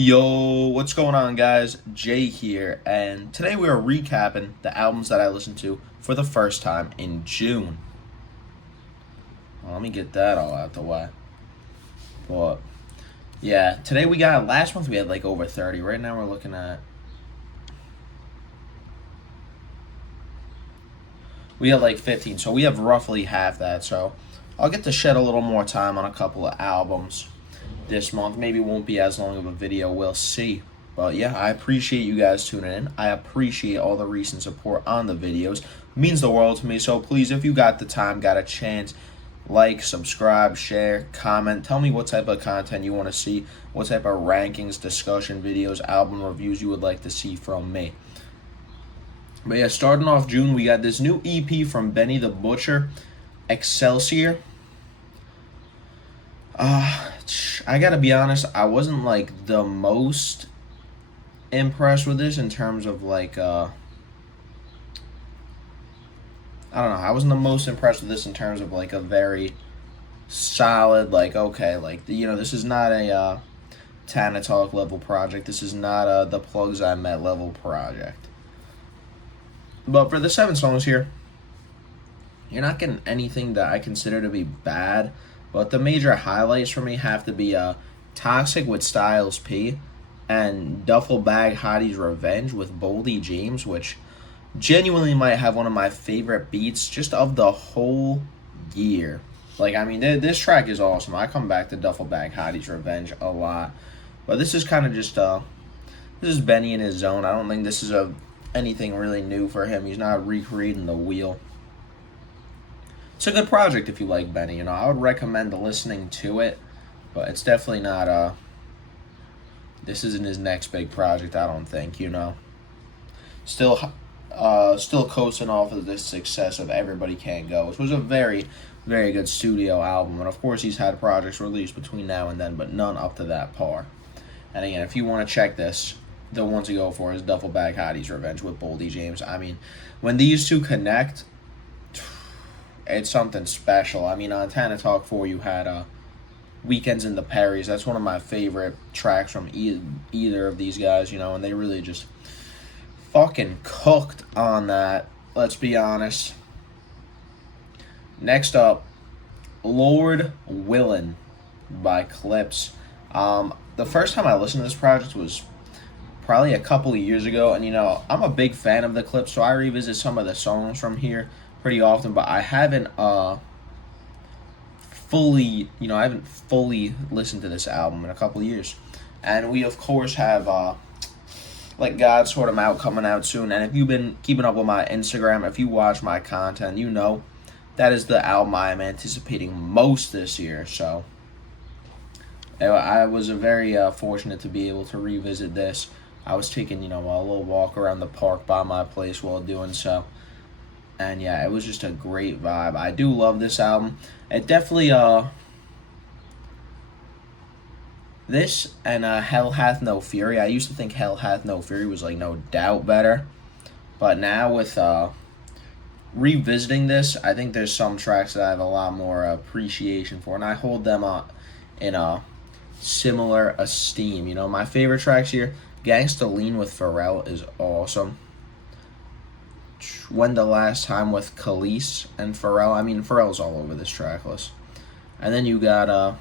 Yo, what's going on, guys? Jay here, and today we are recapping the albums that I listened to for the first time in June. Well, let me get that all out the way. But yeah, today last month we had like over 30. Right now we're looking at we had like 15, so we have roughly half that. So I'll get to shed a little more time on a couple of albums this month. Maybe it won't be as long of a video, we'll see. But yeah, I appreciate you guys tuning in. I appreciate all the recent support on the videos. It means the world to me. So please, if you got the time, got a chance, like, subscribe, share, comment. Tell me what type of content you want to see, what type of rankings, discussion videos, album reviews you would like to see from me. But yeah, starting off June, we got this new EP from Benny the Butcher, Excelsior. I gotta be honest, I wasn't like the most impressed with this in terms of like I don't know, I wasn't the most impressed with this in terms of like a very solid, like, okay, like, this is not a Tana Talk level project. This is not the Plugs I Met level project. But for the 7 songs here, you're not getting anything that I consider to be bad. But the major highlights for me have to be Toxic with Styles P and Duffel Bag Hottie's Revenge with Boldy James, which genuinely might have one of my favorite beats just of the whole year. Like, I mean, this track is awesome. I come back to Duffel Bag Hottie's Revenge a lot. But this is kind of just, this is Benny in his zone. I don't think this is anything really new for him. He's not recreating the wheel. It's a good project if you like Benny. I would recommend listening to it, but it's definitely not this isn't his next big project, I don't think. Still coasting off of this success of Everybody Can't Go, which was a very, very good studio album. And of course he's had projects released between now and then, but none up to that par. And again, if you want to check this, the one to go for is Duffel Bag Hottie's Revenge with Boldy James. I mean, when these two connect, it's something special. I mean, on Tana Talk 4, you had Weekends in the Perrys. That's one of my favorite tracks from either of these guys, and they really just fucking cooked on that. Let's be honest. Next up, Lord Willin by Clipse. The first time I listened to this project was probably a couple of years ago, and I'm a big fan of the Clipse, so I revisit some of the songs from here pretty often, but I haven't fully listened to this album in a couple of years. And we of course have like God Sort 'Em Out coming out soon. And if you've been keeping up with my Instagram, if you watch my content, that is the album I am anticipating most this year. So I was very fortunate to be able to revisit this. I was taking a little walk around the park by my place while doing so. And yeah, it was just a great vibe. I do love this album. It definitely, this and Hell Hath No Fury. I used to think Hell Hath No Fury was like no doubt better. But now with revisiting this, I think there's some tracks that I have a lot more appreciation for. And I hold them in a similar esteem. My favorite tracks here, Gangsta Lean with Pharrell is awesome. When the Last Time with Khalees and Pharrell. I mean, Pharrell's all over this track list. And then you got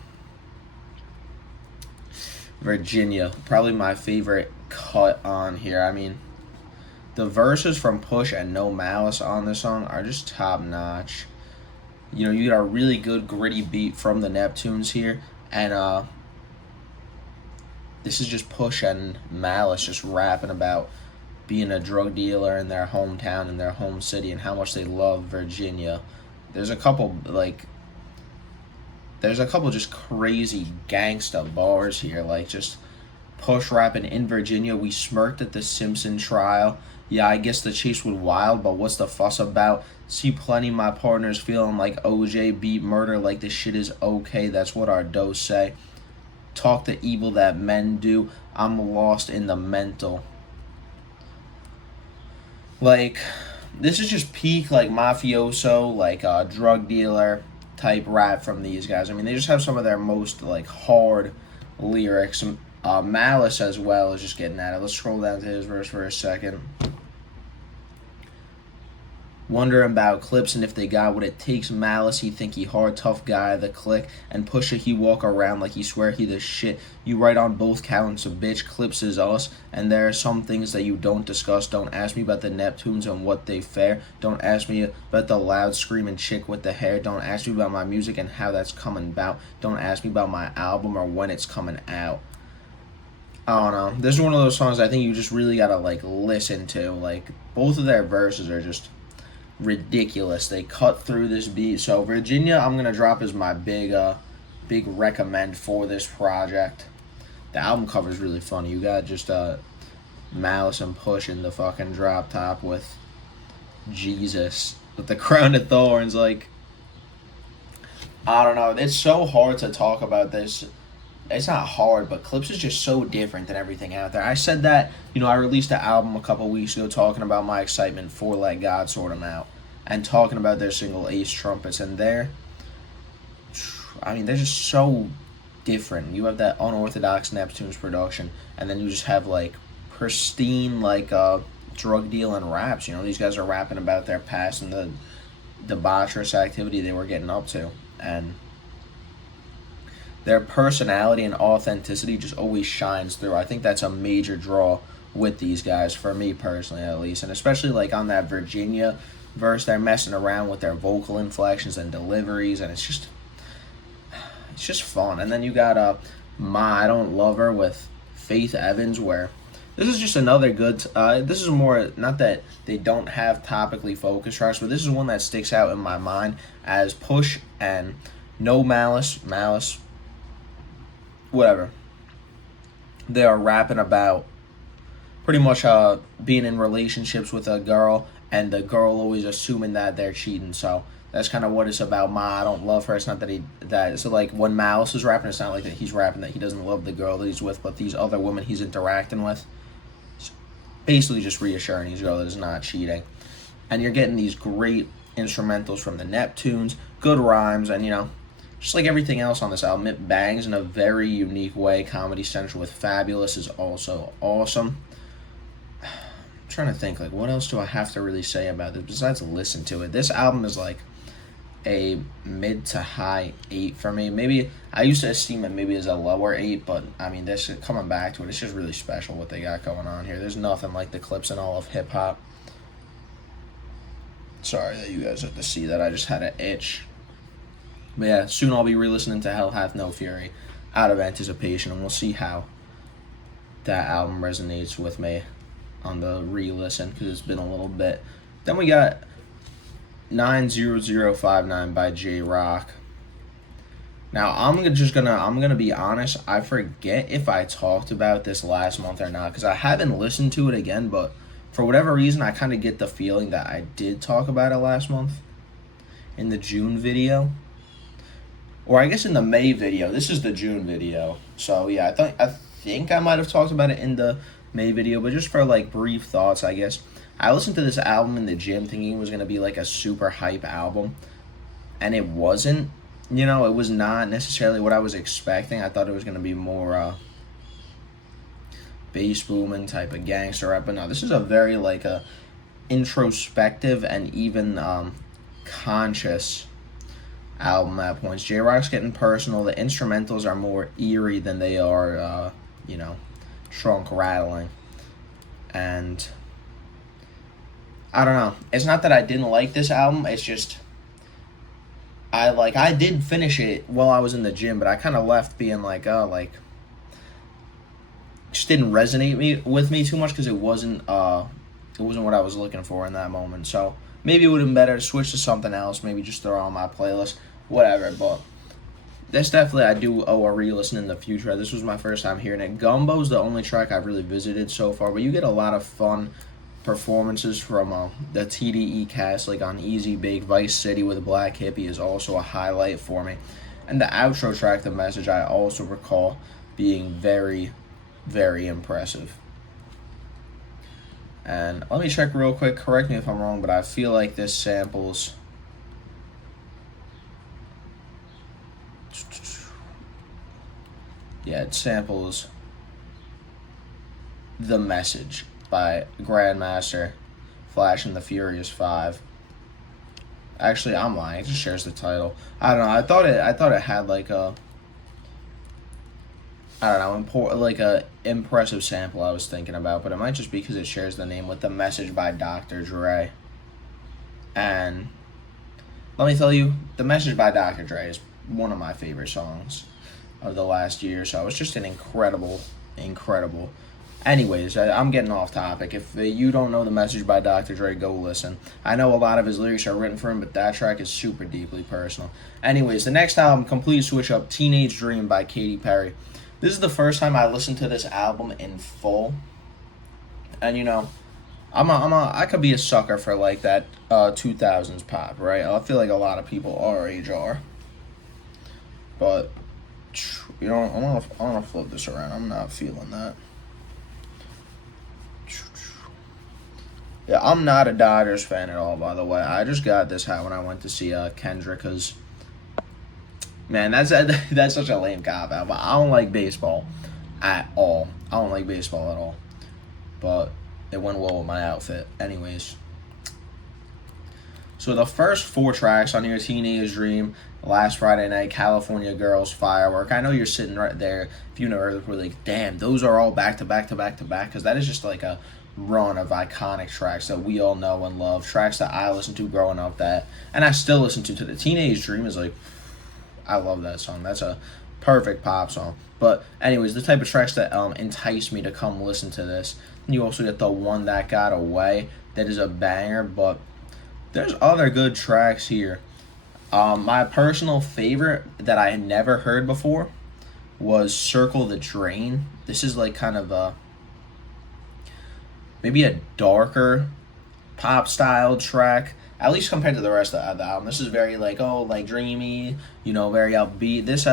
Virginia, probably my favorite cut on here. I mean, the verses from Push and No Malice on this song are just top notch. You got a really good gritty beat from the Neptunes here, and this is just Push and Malice just rapping about being a drug dealer in their hometown, in their home city, and how much they love Virginia. There's a couple just crazy gangsta bars here, like just Push rapping in Virginia. We smirked at the Simpson trial. Yeah, I guess the chase was wild, but what's the fuss about? See plenty my partners feeling like OJ beat murder like this shit is okay. That's what our does say. Talk the evil that men do. I'm lost in the mental. Like, this is just peak, like, mafioso, like, drug dealer type rap from these guys. I mean, they just have some of their most, like, hard lyrics. Malice as well is just getting at it. Let's scroll down to his verse for a second. Wondering about Clipse and if they got what it takes. Malice, he think he hard, tough guy, the click. And Pusha, he walk around like he swear he the shit. You right on both counts, a bitch. Clipse is us. And there are some things that you don't discuss. Don't ask me about the Neptunes and what they fare. Don't ask me about the loud screaming chick with the hair. Don't ask me about my music and how that's coming about. Don't ask me about my album or when it's coming out. I don't know. This is one of those songs I think you just really gotta like listen to. Like, both of their verses are just ridiculous. They cut through this beat. So Virginia, I'm gonna drop as my big recommend for this project. The album cover is really funny. You got just Malice and Push in the fucking drop top with Jesus with the crown of thorns. Like, I don't know. It's so hard to talk about this. It's not hard, but Clipse is just so different than everything out there. I said that, I released an album a couple weeks ago talking about my excitement for Let God Sort 'Em Out and talking about their single Ace Trumpets, and they're just so different. You have that unorthodox Neptunes production, and then you just have like pristine drug dealing raps. These guys are rapping about their past and the debaucherous activity they were getting up to, and their personality and authenticity just always shines through. I think that's a major draw with these guys, for me personally at least. And especially like on that Virginia verse, they're messing around with their vocal inflections and deliveries, and it's just fun. And then you got Ma I Don't Love Her with Faith Evans, where this is just another good, this is more, not that they don't have topically focused tracks, but this is one that sticks out in my mind as Push and No Malice, whatever, they are rapping about pretty much being in relationships with a girl, and the girl always assuming that they're cheating. So that's kind of what it's about. Ma I Don't Love Her. It's not that so like when Malice is rapping, it's not like that he's rapping that he doesn't love the girl that he's with, but these other women he's interacting with. It's basically just reassuring his girl that is not cheating. And you're getting these great instrumentals from the Neptunes, good rhymes, and just like everything else on this album, it bangs in a very unique way. Comedy Central with Fabulous is also awesome. I'm trying to think, like, what else do I have to really say about this besides listen to it? This album is like a mid to high 8 for me. Maybe I used to esteem it maybe as a lower 8, but I mean, this coming back to it, it's just really special what they got going on here. There's nothing like the Clipse in all of hip hop. Sorry that you guys have to see that. I just had an itch. But yeah, soon I'll be re-listening to Hell Hath No Fury out of anticipation, and we'll see how that album resonates with me on the re-listen, because it's been a little bit. Then we got 90059 by J-Rock. Now, I'm gonna be honest, I forget if I talked about this last month or not, because I haven't listened to it again, but for whatever reason, I kind of get the feeling that I did talk about it last month in the June video. Or I guess in the May video. This is the June video. So yeah, I think I might have talked about it in the May video, but just for like brief thoughts, I guess. I listened to this album in the gym thinking it was going to be like a super hype album, and it wasn't. It was not necessarily what I was expecting. I thought it was going to be more bass booming type of gangster rap, but no, this is a very like a introspective and even conscious album at points. J-Rock's getting personal. The instrumentals are more eerie than they are, trunk rattling. And I don't know. It's not that I didn't like this album. It's just I did finish it while I was in the gym, but I kind of left being like, just didn't resonate with me too much because it wasn't what I was looking for in that moment. So maybe it would have been better to switch to something else, maybe just throw on my playlist, whatever. But this definitely, I do owe a re-listen in the future. This was my first time hearing it. Gumbo's the only track I've really visited so far, but you get a lot of fun performances from the TDE cast, like on Easy Bake. Vice City with Black Hippie is also a highlight for me. And the outro track, The Message, I also recall being very, very impressive. And let me check real quick, correct me if I'm wrong, but I feel like this samples it samples The Message by Grandmaster Flash and the Furious 5. Actually, I'm lying. It just shares the title. I don't know. I thought it had like a, I don't know, like a impressive sample I was thinking about, but it might just be because it shares the name with The Message by Dr. Dre. And let me tell you, The Message by Dr. Dre is one of my favorite songs of the last year. So it's just an incredible. Anyways, I'm getting off topic. If you don't know The Message by Dr. Dre, go listen. I know a lot of his lyrics are written for him, but that track is super deeply personal. Anyways, the next album, complete switch up, Teenage Dream by Katy Perry. This is the first time I listened to this album in full. And you know, I could be a sucker for like that 2000s pop, right? I feel like a lot of people our age are. But you know, I want to flip this around. I'm not feeling that. Yeah, I'm not a Dodgers fan at all, by the way. I just got this hat when I went to see Kendrick, because, man, that's such a lame cop out. But I don't like baseball at all. I don't like baseball at all. But it went well with my outfit. Anyways. So the first 4 tracks on your Teenage Dream, Last Friday Night, California Girls, Firework. I know you're sitting right there. If you know Earth, we're like, damn, those are all back to back to back to back. Because that is just like a run of iconic tracks that we all know and love. Tracks that I listened to growing up and I still listen to. The Teenage Dream is like, I love that song. That's a perfect pop song. But anyways, the type of tracks that entice me to come listen to this. And you also get the One That Got Away. That is a banger, but there's other good tracks here. My personal favorite that I had never heard before was Circle the Drain. This is like kind of a, maybe a darker pop style track, at least compared to the rest of the album. This is very like, dreamy, you know, very upbeat. This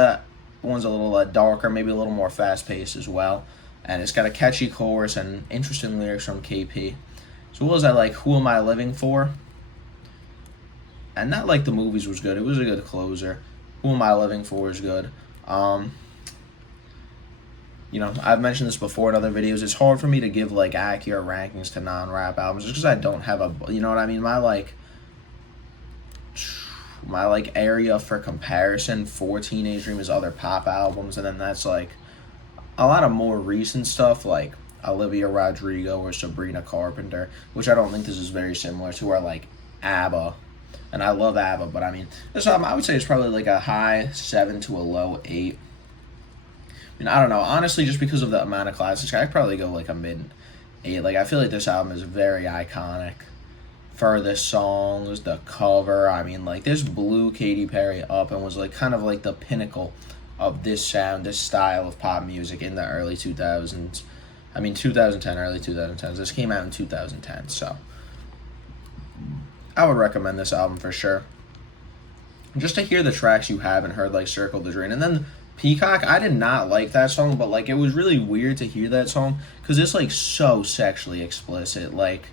one's a little darker, maybe a little more fast paced as well, and it's got a catchy chorus and interesting lyrics from KP. So what was that, like Who Am I Living For? And Not Like the Movies was good. It was a good closer. Who Am I Living For is good. You know, I've mentioned this before in other videos. It's hard for me to give like accurate rankings to non-rap albums just because I don't have a, you know what I mean? My area for comparison for Teenage Dream is other pop albums, and then that's like a lot of more recent stuff like Olivia Rodrigo or Sabrina Carpenter, which I don't think this is very similar to, or like ABBA. And I love ABBA, but I mean, this album I would say it's probably like a high 7 to a low 8. I mean, I don't know. Honestly, just because of the amount of classics, I'd probably go like a mid 8. Like, I feel like this album is very iconic for the songs, the cover. I mean, like, this blew Katy Perry up and was like kind of like the pinnacle of this sound, this style of pop music in the early 2000s. I mean, 2010, early 2010s. This came out in 2010, so I would recommend this album for sure. Just to hear the tracks you haven't heard, like Circle the Drain. And then Peacock, I did not like that song, but like it was really weird to hear that song because it's like so sexually explicit. Like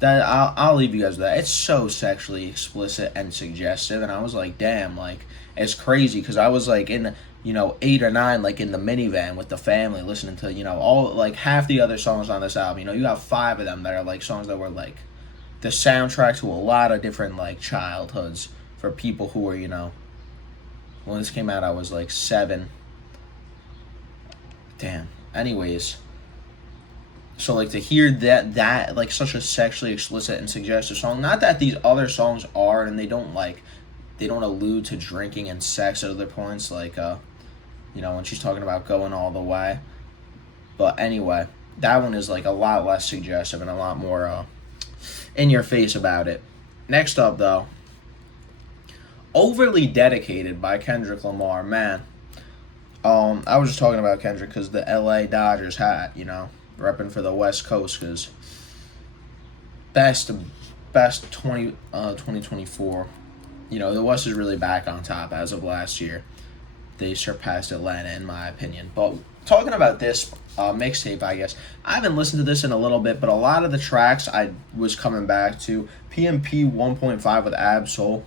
that, I'll leave you guys with that. It's so sexually explicit and suggestive, and I was like, damn, like it's crazy because I was like in 8 or 9, like in the minivan with the family listening to all like half the other songs on this album. You have 5 of them that are like songs that were like the soundtrack to a lot of different like childhoods for people who were when this came out I was like 7. Damn. Anyways, so like to hear that like such a sexually explicit and suggestive song, not that these other songs are, and they don't allude to drinking and sex at other points, like when she's talking about Going All the Way. But anyway, that one is like a lot less suggestive and a lot more in your face about it. Next up though, Overly Dedicated by Kendrick Lamar. Man, I was just talking about Kendrick because the LA Dodgers hat, repping for the West Coast, because best 2024. The West is really back on top as of last year. They surpassed Atlanta in my opinion. But talking about this mixtape, I guess I haven't listened to this in a little bit, but a lot of the tracks I was coming back to. PMP 1.5 with Ab Soul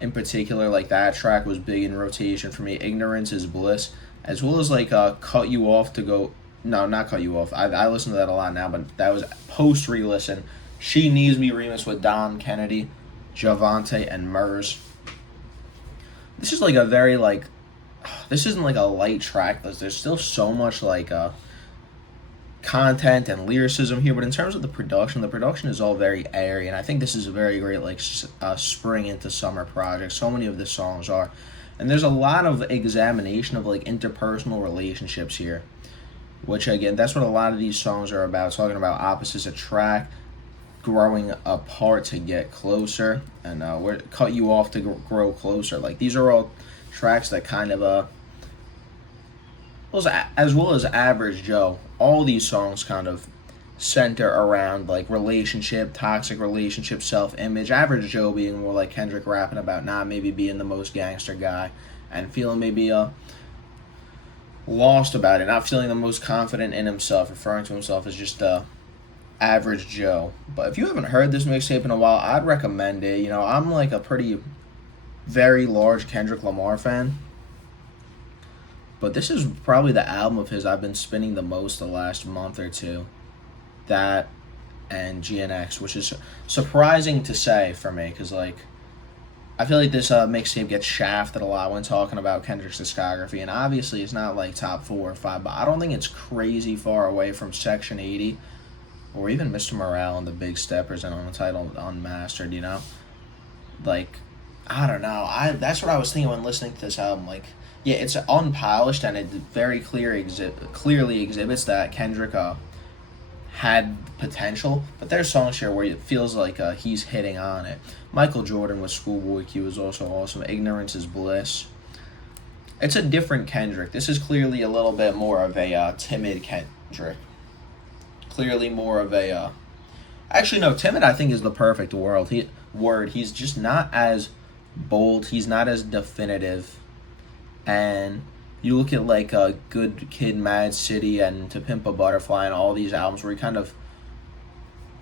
in particular, like that track was big in rotation for me. Ignorance is Bliss, as well as like Cut You Off to Go No, not cut you off. I listen to that a lot now, but that was post re-listen. She Needs Me remix with Don Kennedy, Javante, and Murs. This is like a very like, this isn't like a light track list. There's still so much like content and lyricism here, but in terms of the production is all very airy, and I think this is a very great like spring into summer project. So many of the songs are, and there's a lot of examination of like interpersonal relationships here, which again, that's what a lot of these songs are about, talking about opposites attract, growing apart to get closer, and we're cut you off to grow closer. Like these are all tracks that kind of as well as Average Joe. All these songs kind of center around like relationship, toxic relationship, self-image. Average Joe being more like Kendrick rapping about not maybe being the most gangster guy and feeling maybe lost about it, not feeling the most confident in himself, referring to himself as just Average Joe. But if you haven't heard this mixtape in a while, I'd recommend it. You know, I'm like a pretty very large Kendrick Lamar fan, but this is probably the album of his I've been spinning the most the last month or two. That and GNX, which is surprising to say for me, because like I feel like this mixtape gets shafted a lot when talking about Kendrick's discography, and obviously it's not like top 4 or 5, but I don't think it's crazy far away from Section 80 or even Mr. Morale and the Big Steppers and Untitled Unmastered. You know, like I don't know. That's what I was thinking when listening to this album. Like, yeah, it's unpolished and it very clearly exhibits that Kendrick had potential, but there's songs here where it feels like he's hitting on it. Michael Jordan with Schoolboy Q is also awesome. Ignorance is Bliss. It's a different Kendrick. This is clearly a little bit more of a timid Kendrick. Clearly more of a actually no, timid I think is the perfect word. He's just not as bold. He's not as definitive. And you look at like Good Kid, Mad City, and To Pimp a Butterfly, and all these albums where he kind of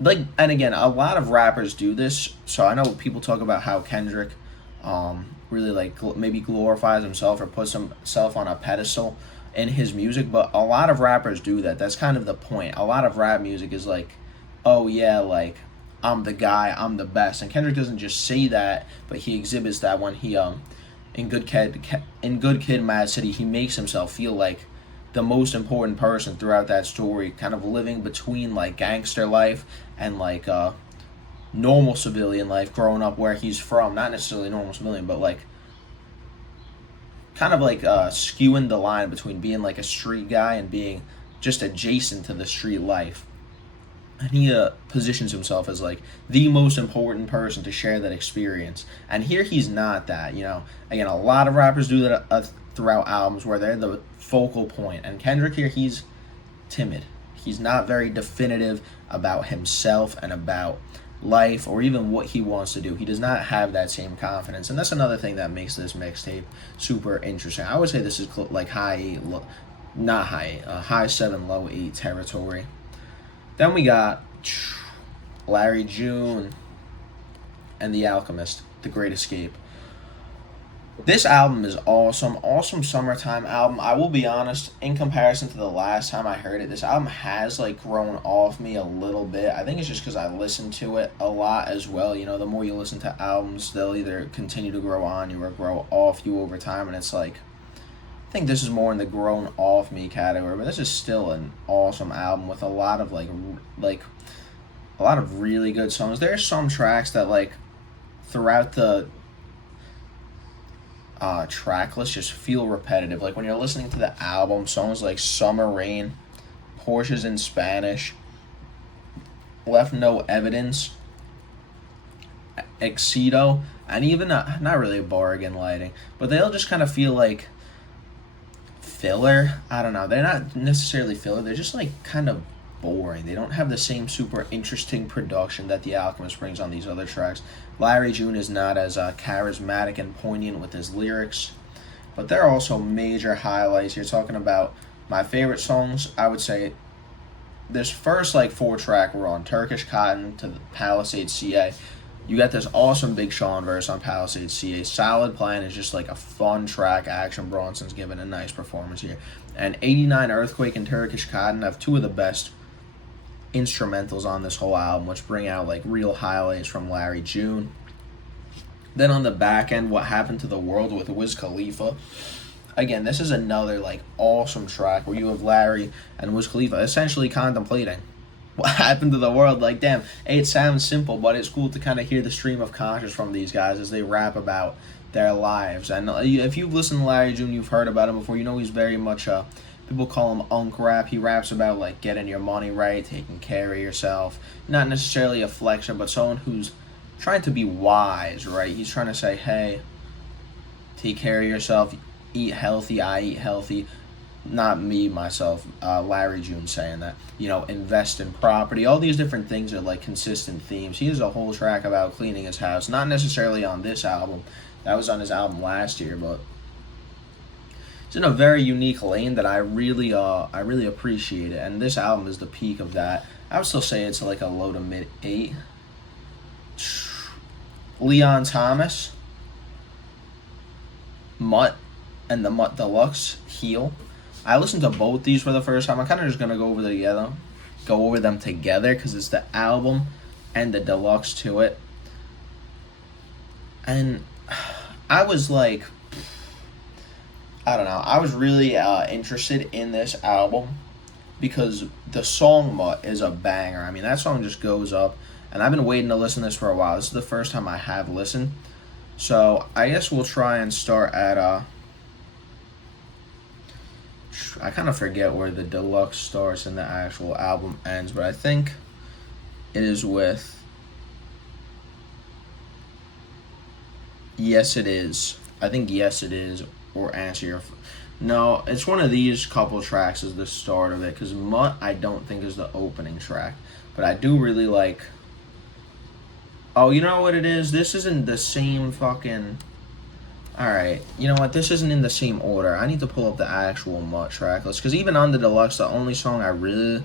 like, and again, a lot of rappers do this. So I know people talk about how Kendrick really like maybe glorifies himself or puts himself on a pedestal in his music, but a lot of rappers do that. That's kind of the point. A lot of rap music is like, oh yeah, like I'm the guy, I'm the best. And Kendrick doesn't just say that, but he exhibits that when he in Good Kid, Mad City, he makes himself feel like the most important person throughout that story, kind of living between like gangster life and like normal civilian life, growing up where he's from. Not necessarily normal civilian, but like kind of like skewing the line between being like a street guy and being just adjacent to the street life. And he positions himself as like the most important person to share that experience. And here he's not that, you know. Again, a lot of rappers do that throughout albums where they're the focal point. And Kendrick here, he's timid. He's not very definitive about himself and about life or even what he wants to do. He does not have that same confidence. And that's another thing that makes this mixtape super interesting. I would say this is like high 7, low 8 territory. Then we got Larry June and The Alchemist, The Great Escape. This album is awesome summertime album. I will be honest, in comparison to the last time I heard it, this album has like grown off me a little bit. I think it's just because I listened to it a lot as well. You know, the more you listen to albums, they'll either continue to grow on you or grow off you over time, and it's like, I think this is more in the grown off me category, but this is still an awesome album with a lot of like a lot of really good songs. There are some tracks that like throughout the track list just feel repetitive. Like when you're listening to the album, songs like Summer Rain, Porsches in Spanish, Left No Evidence, Excedo, and even not really a Bargain Lighting, but they all just kind of feel like filler. I don't know. They're not necessarily filler. They're just like kind of boring. They don't have the same super interesting production that The Alchemist brings on these other tracks. Larry June is not as charismatic and poignant with his lyrics, but there are also major highlights. You're talking about my favorite songs. I would say this first like 4 track run, Turkish Cotton to the Palisade CA, You got this awesome Big Sean verse on Palisade CA. Solid Plan is just like a fun track. Action Bronson's giving a nice performance here. And 89 Earthquake and Turkish Cotton have two of the best instrumentals on this whole album, which bring out like real highlights from Larry June. Then on the back end, What Happened to the World with Wiz Khalifa. Again, this is another like awesome track where you have Larry and Wiz Khalifa essentially contemplating what happened to the world. Like, damn, it sounds simple, but it's cool to kind of hear the stream of conscious from these guys as they rap about their lives. And if you've listened to Larry June, you've heard about him before. You know he's very much people call him unk rap. He raps about like getting your money right, taking care of yourself. Not necessarily a flexor, but someone who's trying to be wise, right? He's trying to say, hey, take care of yourself, eat healthy, I eat healthy. Not me, myself, Larry June saying that. You know, invest in property. All these different things are like consistent themes. He has a whole track about cleaning his house. Not necessarily on this album. That was on his album last year, but it's in a very unique lane that I really appreciate it. And this album is the peak of that. I would still say it's like a low to mid 8. Leon Thomas, Mutt, and the Mutt Deluxe, Heal. I listened to both these for the first time. I'm kind of just going to go over them together because it's the album and the deluxe to it. And I was like, I don't know. I was really interested in this album because the song Mutt is a banger. I mean, that song just goes up. And I've been waiting to listen to this for a while. This is the first time I have listened. So I guess we'll try and start at I kind of forget where the deluxe starts and the actual album ends, but I think it is with Yes It Is. I think Yes It Is or Answer Your... No, it's one of these couple tracks is the start of it, because Mutt I don't think is the opening track. But I do really like... Oh, you know what it is? This isn't the same fucking... Alright, you know what? This isn't in the same order. I need to pull up the actual Mutt track list. Because even on the deluxe, the only song I really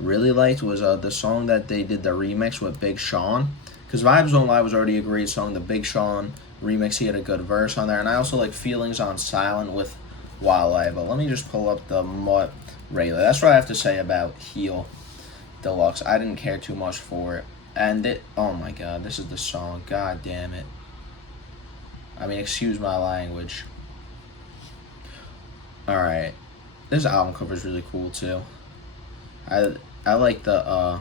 liked was the song that they did the remix with Big Sean. Because Vibes Don't Lie was already a great song. The Big Sean remix, he had a good verse on there. And I also like Feelings on Silent with Wildlife. But let me just pull up the Mutt regular. That's what I have to say about Heal Deluxe. I didn't care too much for it. And it, oh my god, this is the song. God damn it. I mean, excuse my language. Alright. This album cover is really cool too. I like the I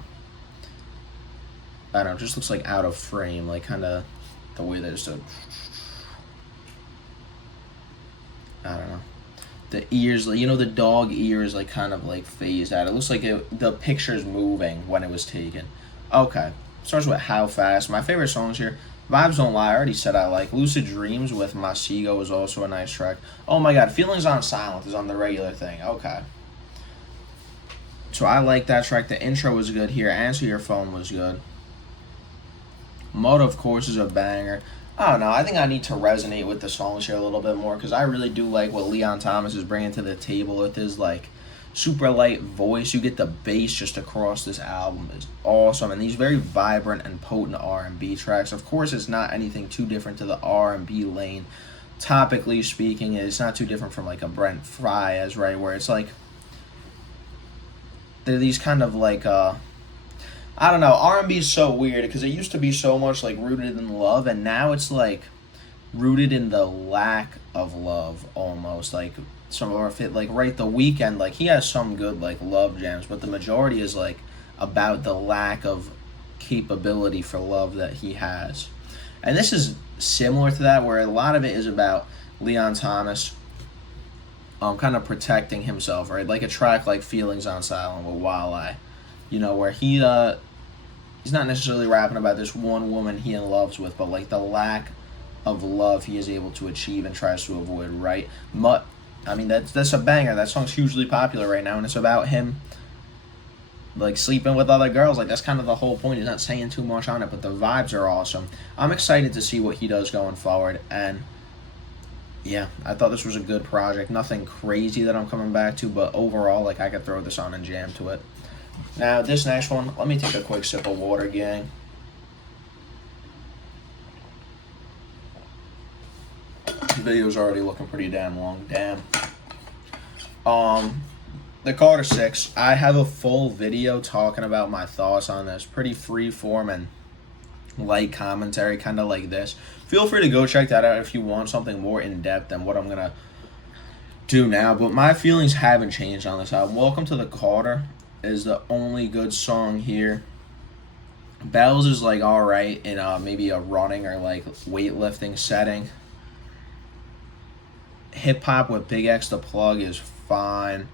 don't know, it just looks like out of frame, like kind of the way that it's I don't know. The ears, you know, the dog ears like kind of like phased out. It looks like the picture's moving when it was taken. Okay. Starts with How Fast. My favorite songs here. Vibes Don't Lie, I already said I like. Lucid Dreams with Masigo is also a nice track. Oh my god, Feelings on Silent is on the regular thing. Okay. So I like that track. The intro was good here. Answer Your Phone was good. Mutt, of course, is a banger. I don't know. I think I need to resonate with the songs here a little bit more because I really do like what Leon Thomas is bringing to the table with his, like, super light voice. You get the bass just across this album. It's awesome. And these very vibrant and potent R&B tracks. Of course, it's not anything too different to the R&B lane. Topically speaking, it's not too different from like a Brent Faiyaz, right? Where it's like, they're these kind of like, I don't know. R&B is so weird because it used to be so much like rooted in love. And now it's like rooted in the lack of love almost. Like, some of our fit, like right, The Weeknd, like he has some good like love jams, but the majority is like about the lack of capability for love that he has. And this is similar to that, where a lot of it is about Leon Thomas kind of protecting himself, right? Like a track like Feelings on Silent with Wildlife, you know, where he's not necessarily rapping about this one woman he in loves with, but like the lack of love he is able to achieve and tries to avoid, right? Mutt, I mean, that's a banger. That song's hugely popular right now, and it's about him, like, sleeping with other girls. Like, that's kind of the whole point. He's not saying too much on it, but the vibes are awesome. I'm excited to see what he does going forward, and, yeah, I thought this was a good project. Nothing crazy that I'm coming back to, but overall, like, I could throw this on and jam to it. Now, this next one, let me take a quick sip of water, gang. video's already looking pretty damn long. Damn. The Carter 6. I have a full video talking about my thoughts on this. Pretty free form and light commentary, kind of like this. Feel free to go check that out if you want something more in depth than what I'm gonna do now. But my feelings haven't changed on this album. Welcome to the Carter is the only good song here. Bells is like alright in maybe a running or like weightlifting setting. Hip Hop with Big X the Plug is fine.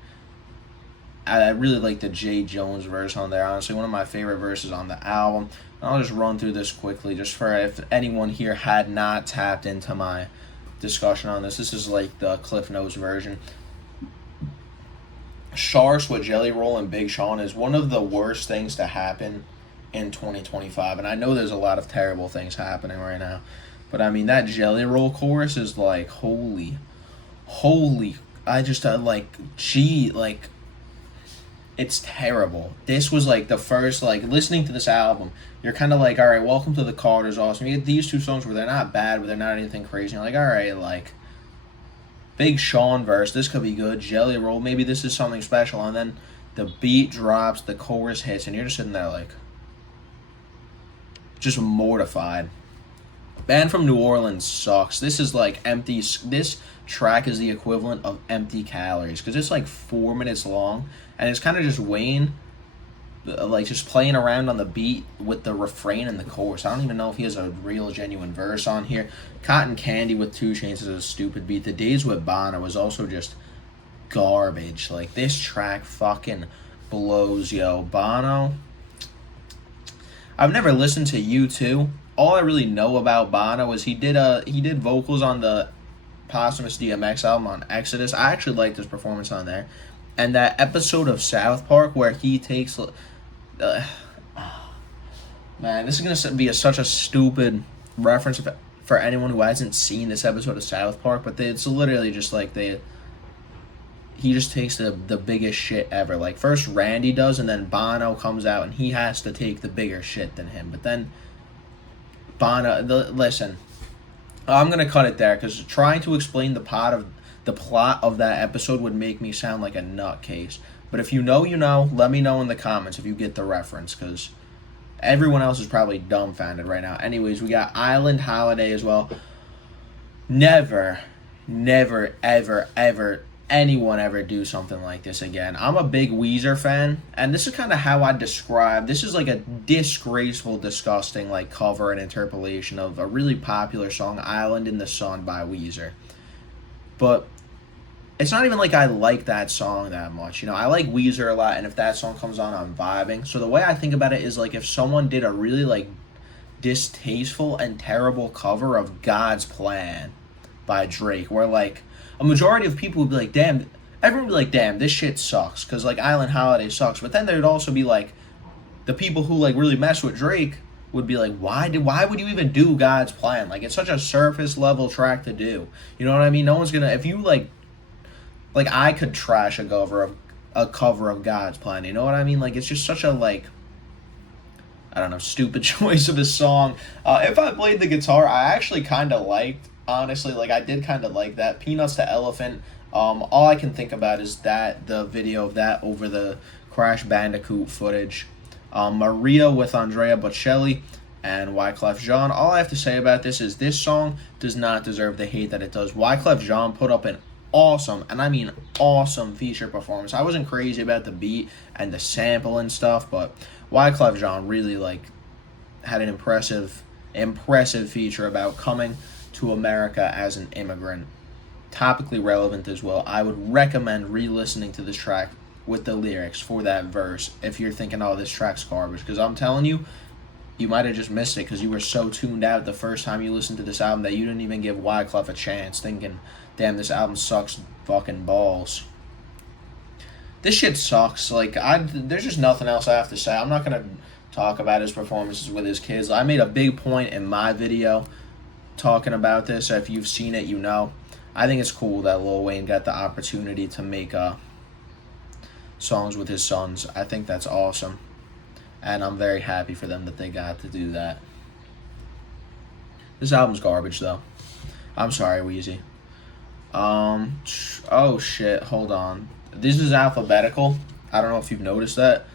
I really like the Jay Jones verse on there. Honestly, one of my favorite verses on the album. I'll just run through this quickly just for if anyone here had not tapped into my discussion on this. This is like the Cliff Notes version. Sharks with Jelly Roll and Big Sean is one of the worst things to happen in 2025. And I know there's a lot of terrible things happening right now. But I mean, that Jelly Roll chorus is like, holy. I just, it's terrible. This was like the first, like, listening to this album, you're kind of like, all right, Welcome to the Carter's awesome. You get these two songs where they're not bad, but they're not anything crazy. You're like, all right, like, Big Sean verse, this could be good. Jelly Roll, maybe this is something special. And then the beat drops, the chorus hits, and you're just sitting there like, just mortified. Band from New Orleans sucks. This is like empty. This track is the equivalent of empty calories because it's like 4 minutes long and it's kind of just Wayne, like just playing around on the beat with the refrain and the chorus. I don't even know if he has a real genuine verse on here. Cotton Candy with 2 Chainz is a stupid beat. The Days with Bono was also just garbage. Like this track fucking blows, yo. Bono. I've never listened to U2. All I really know about Bono is he did vocals on the posthumous DMX album on Exodus. I actually liked his performance on there. And that episode of South Park where he takes... man, this is going to be such a stupid reference for anyone who hasn't seen this episode of South Park, but it's literally just like he just takes the biggest shit ever. Like, first Randy does, and then Bono comes out, and he has to take the bigger shit than him. But then Bono... listen, I'm going to cut it there, because trying to explain the plot of that episode would make me sound like a nutcase. But if you know, you know. Let me know in the comments if you get the reference, because everyone else is probably dumbfounded right now. Anyways, we got Island Holiday as well. Never, ever anyone ever do something like this again. I'm a big Weezer fan, and this is kind of how I describe... This is like a disgraceful, disgusting like cover and interpolation of a really popular song, Island in the Sun by Weezer. But it's not even like I like that song that much. You know, I like Weezer a lot, and if that song comes on, I'm vibing. So the way I think about it is like if someone did a really like distasteful and terrible cover of God's Plan by Drake, where like a majority of people would be like, damn, everyone would be like, damn, this shit sucks, because like Island Holiday sucks. But then there'd also be like the people who like really mess with Drake would be like, why would you even do God's Plan? Like, it's such a surface level track to do. You know what I mean? No one's gonna... If you like I could trash a cover of God's Plan. You know what I mean? Like, it's just such a like, I don't know, stupid choice of a song. If I played the guitar, I actually kind of liked, honestly, like I did kind of like that. Peanuts to Elephant. All I can think about is the video of that over the Crash Bandicoot footage. Maria with Andrea Bocelli and Wyclef Jean. All I have to say about this is this song does not deserve the hate that it does. Wyclef Jean put up an awesome, and I mean awesome, feature performance. I wasn't crazy about the beat and the sample and stuff, but Wyclef Jean really like had an impressive feature about coming to America as an immigrant. Topically relevant as well. I would recommend re-listening to this track with the lyrics for that verse if you're thinking, oh, this track's garbage, because I'm telling you, you might have just missed it because you were so tuned out the first time you listened to this album that you didn't even give Wyclef a chance, thinking, damn, this album sucks fucking balls. This shit sucks. Like, there's just nothing else I have to say. I'm not going to talk about his performances with his kids. I made a big point in my video talking about this. If you've seen it, you know. I think it's cool that Lil Wayne got the opportunity to make songs with his sons. I think that's awesome. And I'm very happy for them that they got to do that. This album's garbage, though. I'm sorry, Weezy. Oh shit, hold on. This is alphabetical. I don't know if you've noticed that.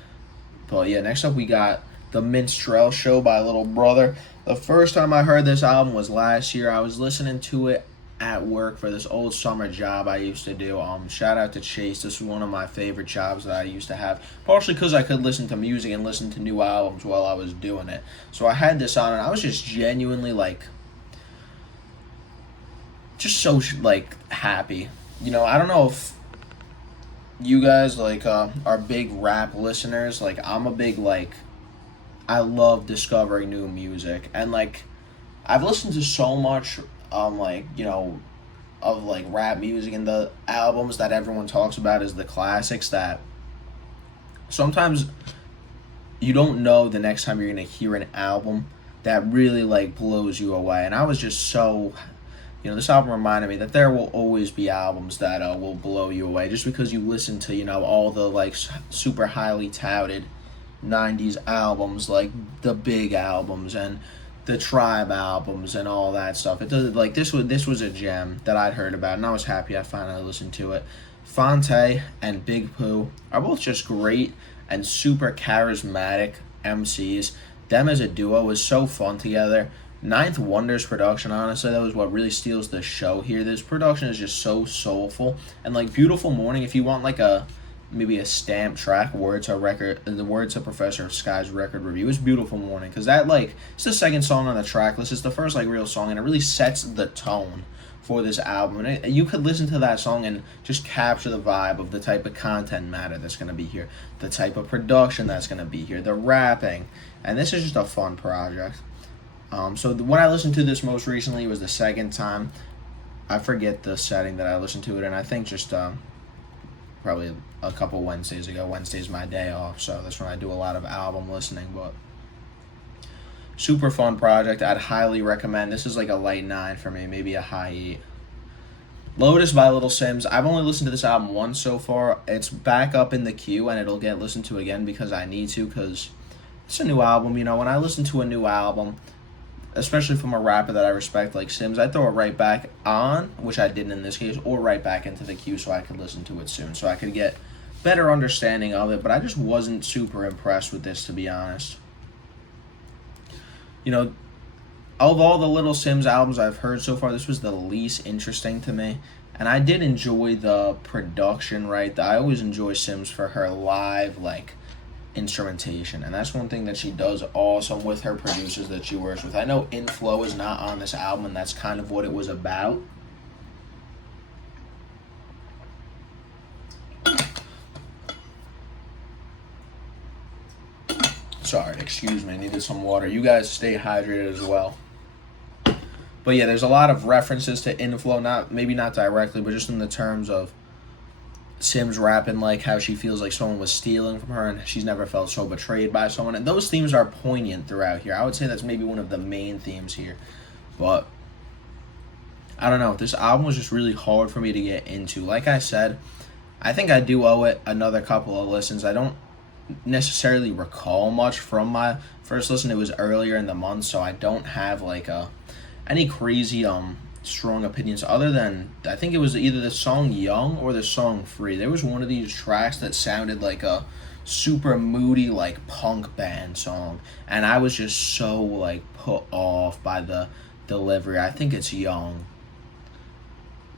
But yeah, next up we got The Minstrel Show by Little Brother. The first time I heard this album was last year. I was listening to it at work for this old summer job I used to do. Shout out to Chase. This was one of my favorite jobs that I used to have. Partially because I could listen to music and listen to new albums while I was doing it. So I had this on and I was just genuinely like, just so like happy. I don't know if you guys like are big rap listeners. Like I'm a big like, I love discovering new music and like I've listened to so much like of like rap music and the albums that everyone talks about as the classics that sometimes you don't know the next time you're gonna hear an album that really like blows you away. And I was just so this album reminded me that there will always be albums that will blow you away just because you listen to all the like super highly touted 90s albums, like the big albums and the Tribe albums and all that stuff. It does like this was a gem that I'd heard about and I was happy I finally listened to it. Fonte and Big Pooh are both just great and super charismatic MCs. Them as a duo is so fun together. Ninth Wonder's production, honestly, that was what really steals the show here. This production is just so soulful. And like Beautiful Morning, if you want like maybe a stamp track, Word to Professor Sky's record review is Beautiful Morning. Because that like, it's the second song on the track list. It's the first like real song and it really sets the tone for this album. And you could listen to that song and just capture the vibe of the type of content matter that's going to be here. The type of production that's going to be here. The rapping. And this is just a fun project. So when I listened to this most recently, it was the second time. I forget the setting that I listened to it in. I think just probably a couple Wednesdays ago. Wednesday's my day off, so that's when I do a lot of album listening. But super fun project. I'd highly recommend. This is like a light 9 for me, maybe a high 8. Lotus by Little Simz. I've only listened to this album once so far. It's back up in the queue, and it'll get listened to again because I need to, because it's a new album. When I listen to a new album, especially from a rapper that I respect like Simz, I throw it right back on, which I didn't in this case, or right back into the queue so I could listen to it soon, so I could get better understanding of it. But I just wasn't super impressed with this, to be honest. Of all the Little Simz albums I've heard so far, this was the least interesting to me. And I did enjoy the production, right? I always enjoy Simz for her live, like, instrumentation, and that's one thing that she does awesome with her producers that she works with. I know Inflow is not on this album, and that's kind of what it was about. Sorry, excuse me, I needed some water. You guys stay hydrated as well. But yeah, there's a lot of references to Inflow, maybe not directly, but just in the terms of Simz rapping like how she feels like someone was stealing from her and she's never felt so betrayed by someone. And those themes are poignant throughout here. I would say that's maybe one of the main themes here. But I don't know. This album was just really hard for me to get into. Like I said, I think I do owe it another couple of listens. I don't necessarily recall much from my first listen. It was earlier in the month, so I don't have like any crazy strong opinions other than I think it was either the song Young or the song Free. There was one of these tracks that sounded like a super moody like punk band song, and I was just so like put off by the delivery. I think it's Young.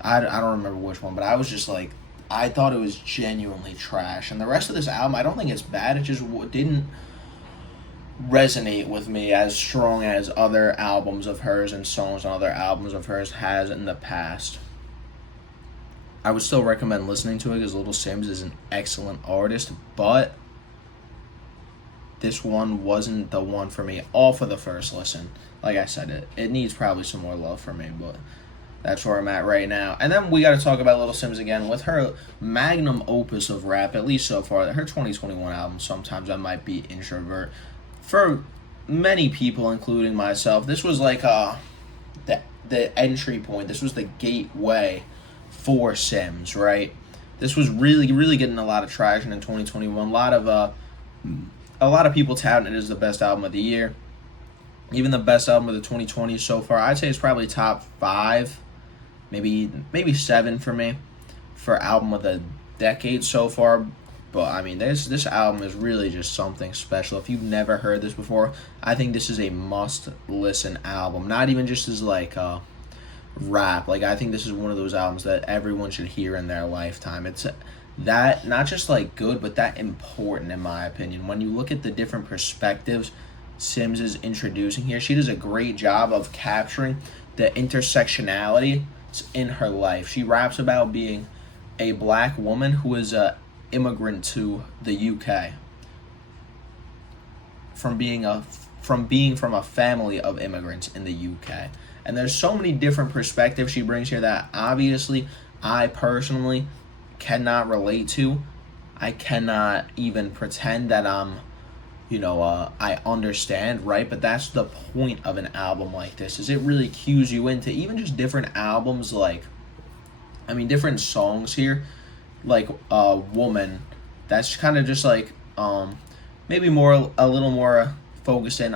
I don't remember which one, but I was just like, I thought it was genuinely trash. And the rest of this album, I don't think it's bad. It just didn't resonate with me as strong as other albums of hers and songs on other albums of hers has in the past. I would still recommend listening to it because Little Simz is an excellent artist, but this one wasn't the one for me all for the first listen. Like I said, it needs probably some more love for me, but that's where I'm at right now. And then we got to talk about Little Simz again with her magnum opus of rap, at least so far. Her 2021 album, Sometimes I Might Be Introvert. For many people, including myself, this was like the entry point. This was the gateway for Simz, right? This was really, really getting a lot of traction in 2021. A lot of people touting it as the best album of the year. Even the best album of the 2020s so far. I'd say it's probably top 5 maybe 7 for me for album of the decade so far. But I mean, this album is really just something special. If you've never heard this before, I think this is a must listen album. Not even just as like rap. Like, I think this is one of those albums that everyone should hear in their lifetime. It's that not just like good, but that important in my opinion. When you look at the different perspectives Simz is introducing here, she does a great job of capturing the intersectionality in her life. She raps about being a black woman who is a immigrant to the UK, from being from a family of immigrants in the UK. And there's so many different perspectives she brings here that obviously I personally cannot relate to. I cannot even pretend that I understand, right? But that's the point of an album like this, is it really cues you into even just different albums, like, I mean, different songs here, like Woman, that's kind of just like, maybe a little more focused in,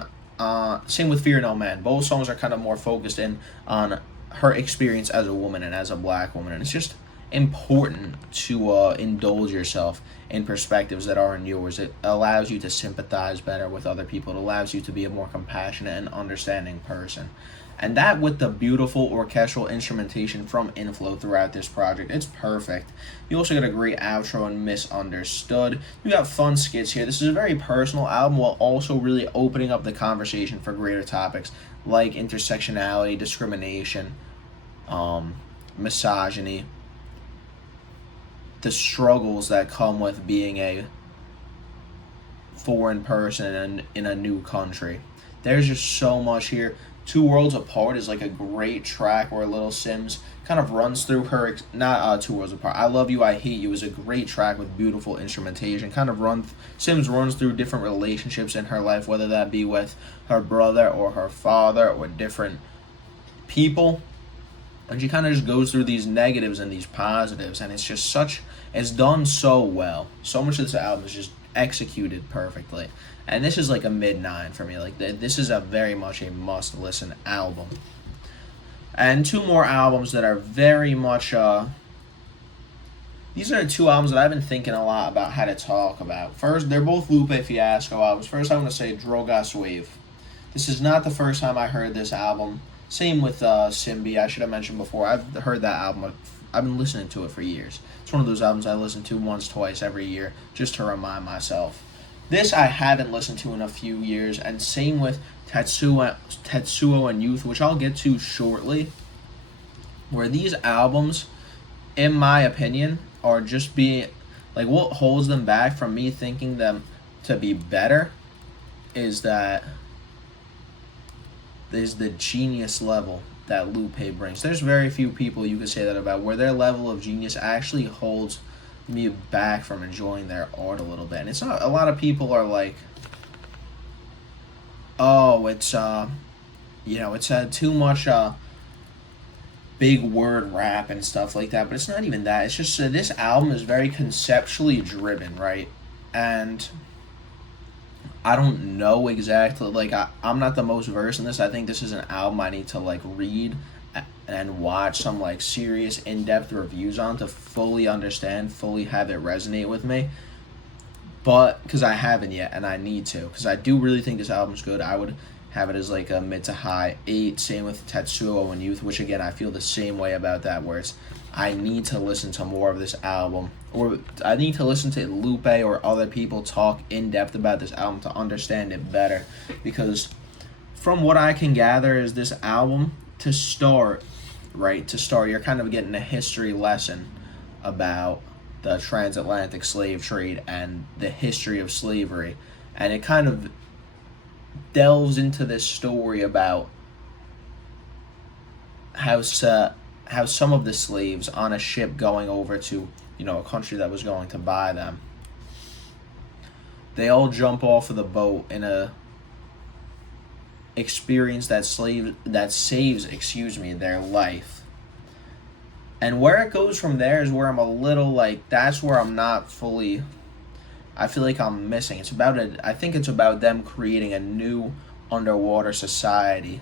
same with Fear No Man. Both songs are kind of more focused in on her experience as a woman and as a black woman, and it's just important to indulge yourself in perspectives that aren't yours. It allows you to sympathize better with other people. It allows you to be a more compassionate and understanding person. And that, with the beautiful orchestral instrumentation from Inflow throughout this project, it's perfect. You also get a great outro in Misunderstood. You got fun skits here. This is a very personal album while also really opening up the conversation for greater topics like intersectionality, discrimination, misogyny, the struggles that come with being a foreign person in a new country. There's just so much here. Two Worlds Apart is like a great track where Little Simz kind of runs through her, not Two Worlds Apart. I Love You, I Hate You is a great track with beautiful instrumentation. Simz runs through different relationships in her life, whether that be with her brother or her father or different people. And she kind of just goes through these negatives and these positives, and it's done so well. So much of this album is just executed perfectly. And this is like a mid-9 for me. Like, this is a very much a must-listen album. And two more albums that are very much, these are two albums that I've been thinking a lot about how to talk about. First, they're both Lupe Fiasco albums. First, I'm going to say Drogas Wave. This is not the first time I heard this album. Same with Simbi. I should have mentioned before, I've heard that album. I've been listening to it for years. It's one of those albums I listen to once, twice every year just to remind myself. This I haven't listened to in a few years, and same with Tetsuo and Youth, which I'll get to shortly, where these albums, in my opinion, are just being, like, what holds them back from me thinking them to be better is that there's the genius level that Lupe brings. There's very few people you could say that about, where their level of genius actually holds me back from enjoying their art a little bit. And it's not, a lot of people are like, oh, it's too much big word rap and stuff like that, but it's not even that. It's just this album is very conceptually driven, right? And I don't know exactly, like, I'm not the most versed in this. I think this is an album I need to, like, read and watch some, like, serious in-depth reviews on to fully understand, fully have it resonate with me. But, because I haven't yet, and I need to, because I do really think this album's good. I would have it as, like, a mid to high 8. Same with Tetsuo and Youth, which, again, I feel the same way about that, where I need to listen to more of this album, or I need to listen to Lupe or other people talk in depth about this album to understand it better. Because from what I can gather is this album, to start, you're kind of getting a history lesson about the transatlantic slave trade and the history of slavery. And it kind of delves into this story about how some of the slaves on a ship going over to, a country that was going to buy them, they all jump off of the boat in a experience that saves their life. And where it goes from there is where I'm a little, like, that's where I'm not fully, I feel like I'm missing. I think it's about them creating a new underwater society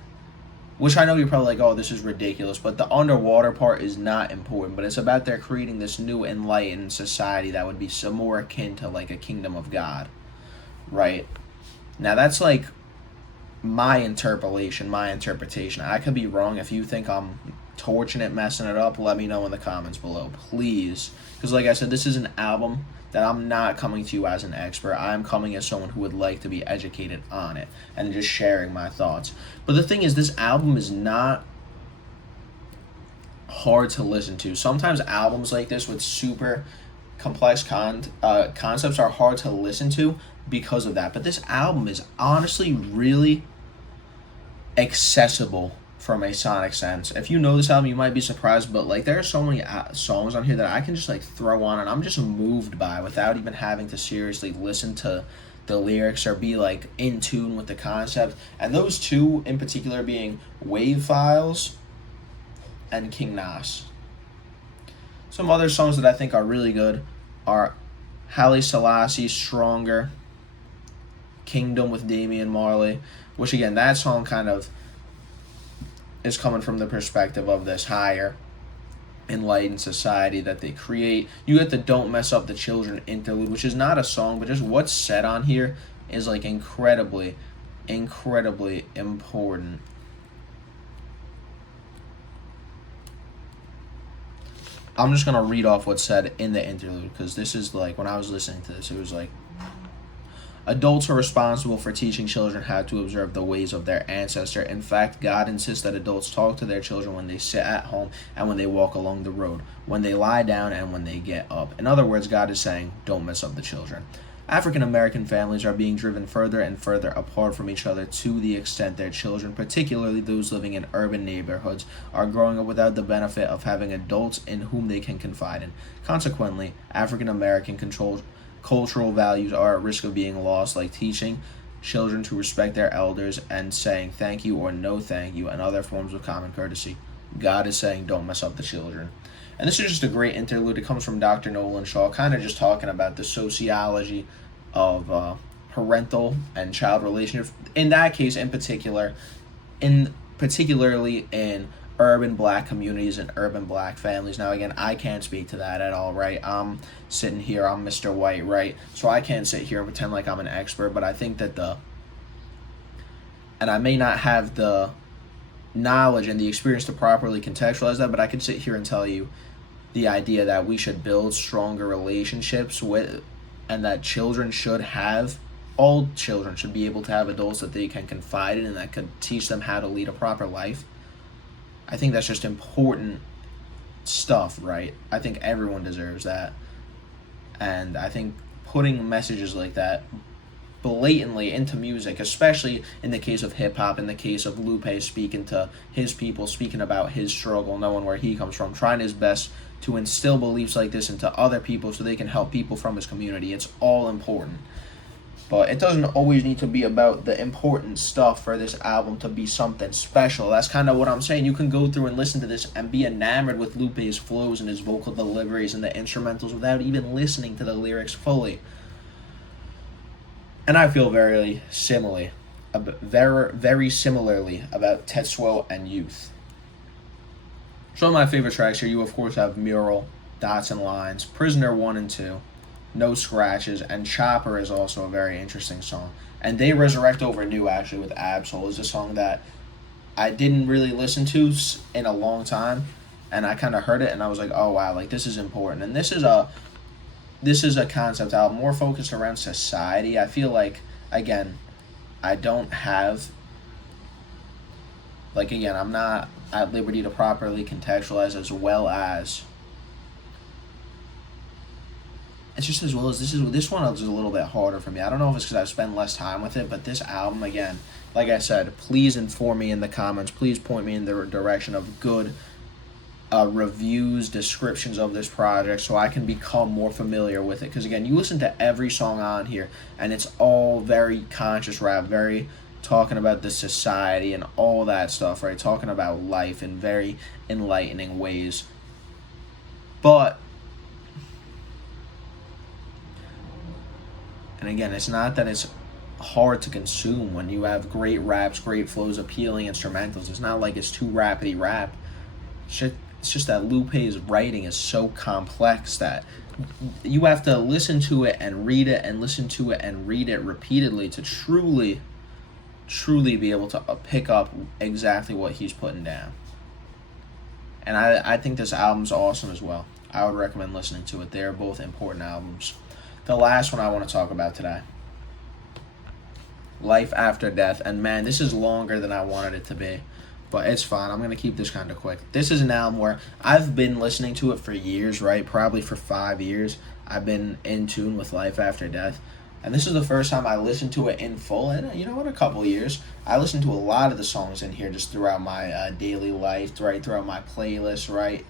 which I know you're probably like, oh, this is ridiculous, but the underwater part is not important. But it's about they're creating this new enlightened society that would be some more akin to like a kingdom of God, right? Now that's like my interpretation. I could be wrong. If you think I'm torching it, messing it up, let me know in the comments below, please. Because like I said, this is an album that I'm not coming to you as an expert. I'm coming as someone who would like to be educated on it and just sharing my thoughts. But the thing is, this album is not hard to listen to. Sometimes albums like this with super complex concepts are hard to listen to because of that. But this album is honestly really accessible from a sonic sense. If you know this album, you might be surprised, but like there are so many songs on here that I can just like throw on and I'm just moved by without even having to seriously listen to the lyrics or be like in tune with the concept. And those two in particular being Wave Files and King Nas. Some other songs that I think are really good are Haile Selassie, Stronger, Kingdom with Damian Marley, which again, that song kind of is coming from the perspective of this higher enlightened society that they create. You get the Don't Mess Up the Children interlude, which is not a song, but just what's said on here is like incredibly important. I'm just going to read off what's said in the interlude, because this is like, when I was listening to this, it was like, adults are responsible for teaching children how to observe the ways of their ancestor. In fact, God insists that adults talk to their children when they sit at home and when they walk along the road, when they lie down and when they get up. In other words, God is saying, don't mess up the children. African American families are being driven further and further apart from each other to the extent their children, particularly those living in urban neighborhoods, are growing up without the benefit of having adults in whom they can confide in. Consequently, African American controlled cultural values are at risk of being lost, like teaching children to respect their elders and saying thank you or no thank you and other forms of common courtesy. God is saying don't mess up the children. And this is just a great interlude. It comes from Dr. Nolan Shaw, kind of just talking about the sociology of parental and child relationships. In that case, particularly in urban black communities and urban black families. Now again, I can't speak to that at all, right? I'm sitting here, I'm Mr. White, right? So I can't sit here and pretend like I'm an expert, but I think that and I may not have the knowledge and the experience to properly contextualize that, but I could sit here and tell you the idea that we should build stronger relationships with, and that all children should be able to have adults that they can confide in and that could teach them how to lead a proper life. I think that's just important stuff, right? I think everyone deserves that. And I think putting messages like that blatantly into music, especially in the case of hip-hop, in the case of Lupe speaking to his people, speaking about his struggle, knowing where he comes from, trying his best to instill beliefs like this into other people so they can help people from his community. It's all important. But it doesn't always need to be about the important stuff for this album to be something special. That's kind of what I'm saying. You can go through and listen to this and be enamored with Lupe's flows and his vocal deliveries and the instrumentals without even listening to the lyrics fully. And I feel very similarly about Tetsuo and Youth. Some of my favorite tracks here, you of course have Mural, Dots and Lines, Prisoner 1 and 2, No Scratches, and Chopper is also a very interesting song. And They Resurrect Over New, actually, with Absol, is a song that I didn't really listen to in a long time, and I kind of heard it, and I was like, oh wow, like this is important. And this is a concept album more focused around society. I feel like, again, I don't have, like, again, I'm not at liberty to properly contextualize as well as, it's just as well as this one is a little bit harder for me. I don't know if it's because I've spent less time with it, but this album, again, like I said, please inform me in the comments. Please point me in the direction of good reviews, descriptions of this project so I can become more familiar with it. Because, again, you listen to every song on here, and it's all very conscious rap, very talking about the society and all that stuff, right? Talking about life in very enlightening ways. But, and again, it's not that it's hard to consume when you have great raps, great flows, appealing instrumentals. It's not like it's too rapidy rap. It's just that Lupe's writing is so complex that you have to listen to it and read it and listen to it and read it repeatedly to truly be able to pick up exactly what he's putting down. And I think this album's awesome as well. I would recommend listening to it. They're both important albums. The last one I want to talk about today, Life After Death. And man, this is longer than I wanted it to be, but it's fine. I'm going to keep this kind of quick. This is an album where I've been listening to it for years, right? Probably for 5 years. I've been in tune with Life After Death. And this is the first time I listened to it in full. And, you know, in a couple years, I listened to a lot of the songs in here just throughout my daily life, right? Throughout my playlist, right?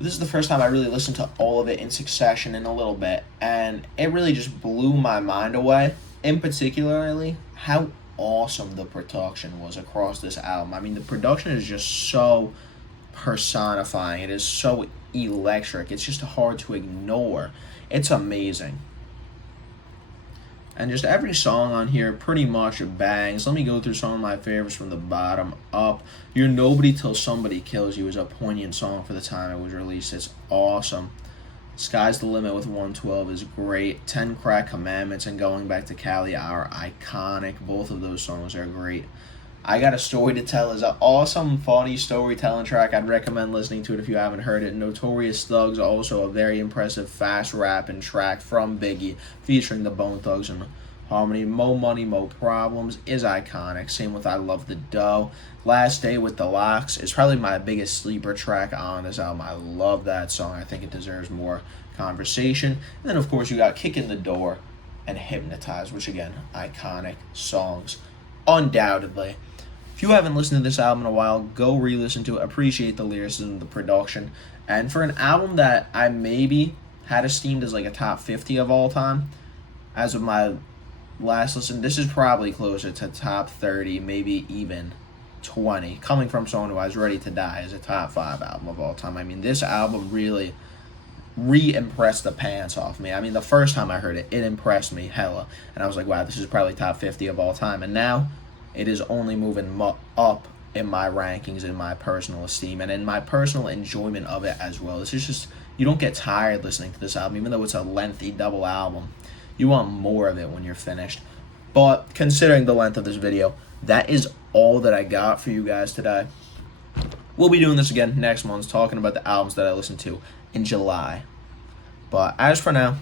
This is the first time I really listened to all of it in succession in a little bit. And it really just blew my mind away. In particularly, how awesome the production was across this album. I mean, the production is just so personifying. It is so electric. It's just hard to ignore. It's amazing. And just every song on here pretty much bangs. Let me go through some of my favorites from the bottom up. You're Nobody Till Somebody Kills You is a poignant song for the time it was released. It's awesome. Sky's the Limit with 112 is great. 10 Crack Commandments and Going Back to Cali are iconic. Both of those songs are great. I Got a Story to Tell is an awesome, funny storytelling track. I'd recommend listening to it if you haven't heard it. Notorious Thugs, also a very impressive fast rapping track from Biggie, featuring the Bone Thugs and Harmony. Mo Money, Mo Problems is iconic. Same with I Love the Dough. Last Day with the Locks is probably my biggest sleeper track on this album. I love that song. I think it deserves more conversation. And then, of course, you got Kick in the Door and Hypnotize, which, again, iconic songs, undoubtedly. If you haven't listened to this album in a while, go re-listen to it. Appreciate the lyricism, the production. And for an album that I maybe had esteemed as like a top 50 of all time, as of my last listen, this is probably closer to top 30, maybe even 20. Coming from someone who was ready to die as a top 5 album of all time. I mean, this album really re-impressed the pants off me. I mean, the first time I heard it, it impressed me hella. And I was like, wow, this is probably top 50 of all time. And now it is only moving up in my rankings, in my personal esteem, and in my personal enjoyment of it as well. This is just, you don't get tired listening to this album, even though it's a lengthy double album. You want more of it when you're finished. But considering the length of this video, that is all that I got for you guys today. We'll be doing this again next month, talking about the albums that I listened to in July. But as for now,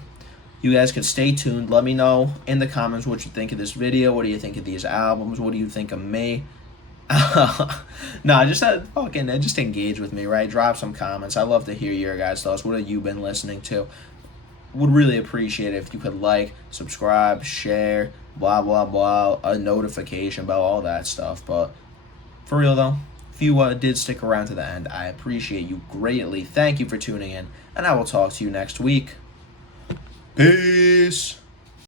you guys can stay tuned. Let me know in the comments what you think of this video. What do you think of these albums? What do you think of me? Just engage with me, right? Drop some comments. I love to hear your guys' thoughts. What have you been listening to? Would really appreciate it if you could like, subscribe, share, blah, blah, blah, a notification bell, all that stuff. But for real, though, if you did stick around to the end, I appreciate you greatly. Thank you for tuning in, and I will talk to you next week. Peace.